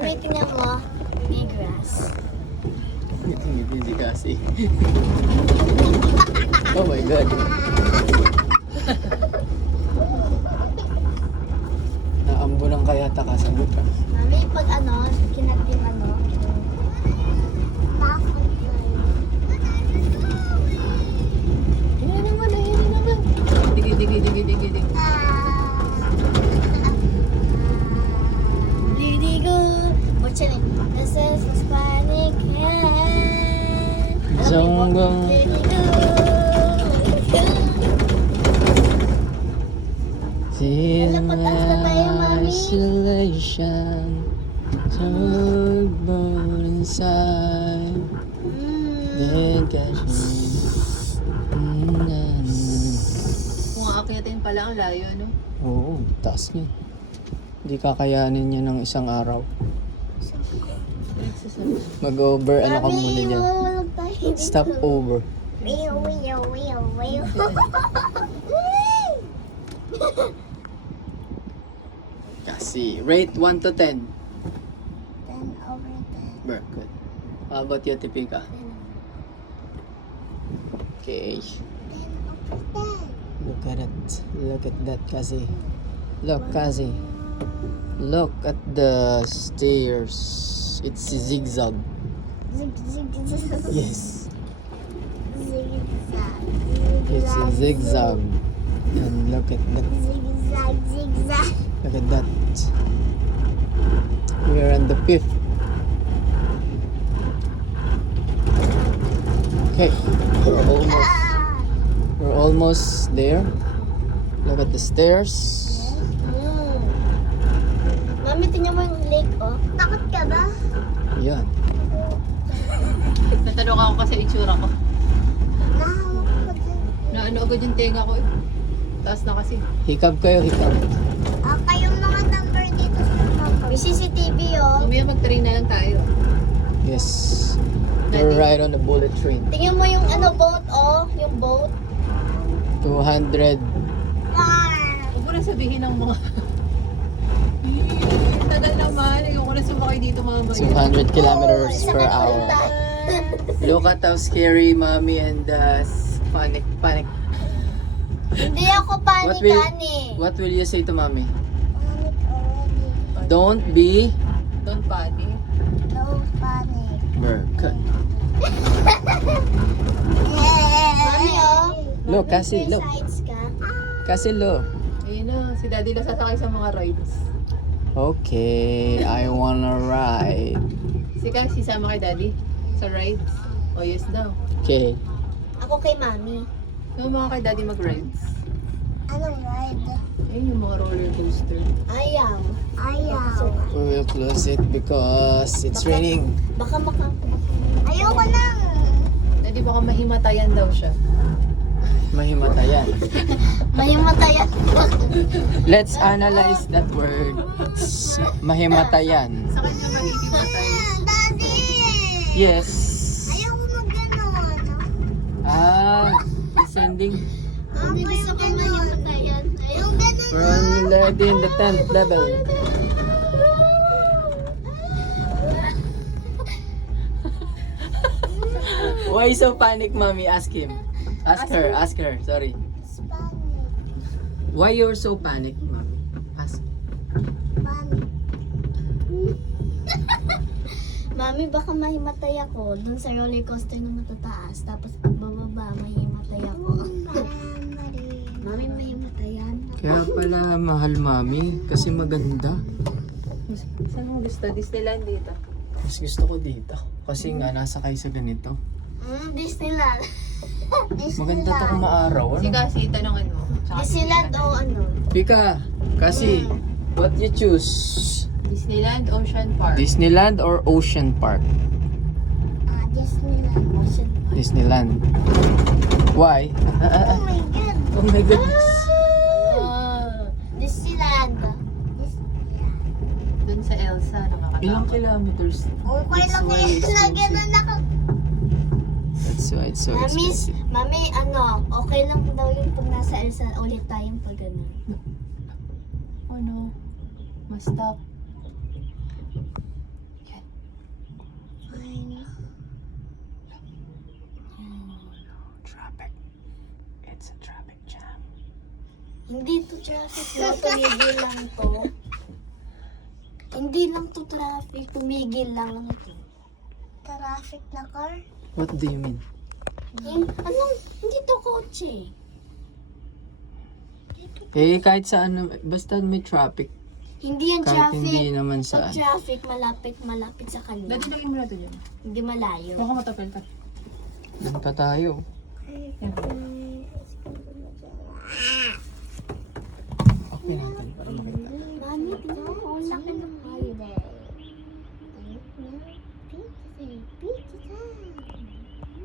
Mami, tingnan mo. May grass. Ngiti si Cassie. Oh my God. Naambo ng kayata ka, sagot ka. Mami, pag kinatim Ayun naman, ayun naman. Digi. Didigo. What's your name? This is Hispanic hand. Zonggong. Didigo. Feel Wala, pataas na tayo, my Mami. isolation. Tugboat inside. Then catch me. Kung aakyatin pala ang layo, no? Oo, taas niya. Hindi kakayanin niya ng isang araw. Mag-over, ano ka muna dyan? mawawag tayo dito. Stop over. Wheel. Kasi, rate 1 to 10. 10 over 10. Very good. How about you, Tipika? Okay. 10 over 10. Look at it. Look at that, Kasi. Look, Kasi. Look at the stairs. It's zigzag. Zig. Yes. Zigzag. It's a zigzag. And look at that. Zigzag. Look at that. We're on the 5th. Okay. We're almost there. Look at the stairs. Mami, tingnan mo yung lake, oh. Takot ka ba? Yan. Natanong ako kasi itsura ko. Nahawak ko din. Naano agad yung tenga ko eh. Taas na kasi. Hikab kayo, hikab. Kayong mga number dito sa mapa. May CCTV, oh. Mamaya mag-train na lang tayo. Yes. We're right on the bullet train. Tingnan mo yung boat, oh. Yung boat. 200. Huwag mo na sabihin ng mga... Tagal naman. Ayaw ko na sumakay dito mamaya. 200 kilometers per hour. Tayo. Look at how scary, mommy, and panic. Hindi ako panik. What will you say to mommy? Panic already. Don't be Don't panic. No panic. Merc. Mami, oh. Look, kasi look. Sides ka. Kasi look. Ayun na. Si daddy lang sasakay sa mga rides. Okay, I wanna ride. Si sama kay daddy sa rides. Oh yes daw. Okay. Ako kay mami. Sama mga kay daddy mag-rides. Anong ride? Ayun yung mga roller coaster. Ayaw. We will close it because it's raining. Baka ayoko lang. Daddy baka mahimatayan daw siya. Mahimatayan. Mahimataya. Let's analyze that word. Mahimatayan. Sa kanya mahihimatay. Daddy! Yes. Ayoko mag-ganon. Descending. Hindi gusto ko mahimatayan. Yung ganon. We're already in the 10th level. Why so panic, mommy? Ask him. Ask her. Sorry. Spanish. Why you're so panic, mommy? Ask. Panic. Mami, baka mahimatay ako dun sa roller coaster na matataas. Tapos pag bababa, mahimatay ako. Mami, mahimatayan. Kaya pala mahal, mami. Kasi maganda. Saan mo gusto? Disneyland dito. Mas gusto ko dito. Kasi nga, nasa kayo sa ganito. Disneyland. Maganda to kung maaraw. Si Ano? Cassie, tanongan mo. Tsaka Disneyland o ano? Pika, kasi, what you choose? Disneyland, Ocean Park. Disneyland or Ocean Park? Disneyland. Ocean Park. Disneyland. Why? Oh my God. Oh my goodness. Disneyland. Dun sa Elsa, nakakatawa. Ilang kilometers? Okay lang why eh. it's Lagi na naka... That's why it's so expensive. Mami, okay lang daw yung pag nasa Elsa ulit tayong pag ano. Ano? Ma-stop. It's a traffic jam. Hindi to traffic, no? Tumigil lang to. Hindi lang to traffic, tumigil lang to. Traffic na car? What do you mean? Anong, hindi to kotse. Eh, kahit sa ano, basta may traffic. Hindi yan Kahit traffic. hindi naman Sa saan. traffic, malapit sa kanya. Daddy, lagyan mo na ito dyan. Hindi malayo. Mukhang matapel ka. Doon pa tayo. Yan. Okay natin para makita. Mami, tingnan mo, ang laki ng holiday.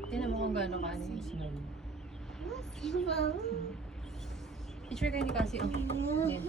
Tingnan mo kung gaano ka ano yung snow. Picture kayo ni Cassie. Oh. Yan.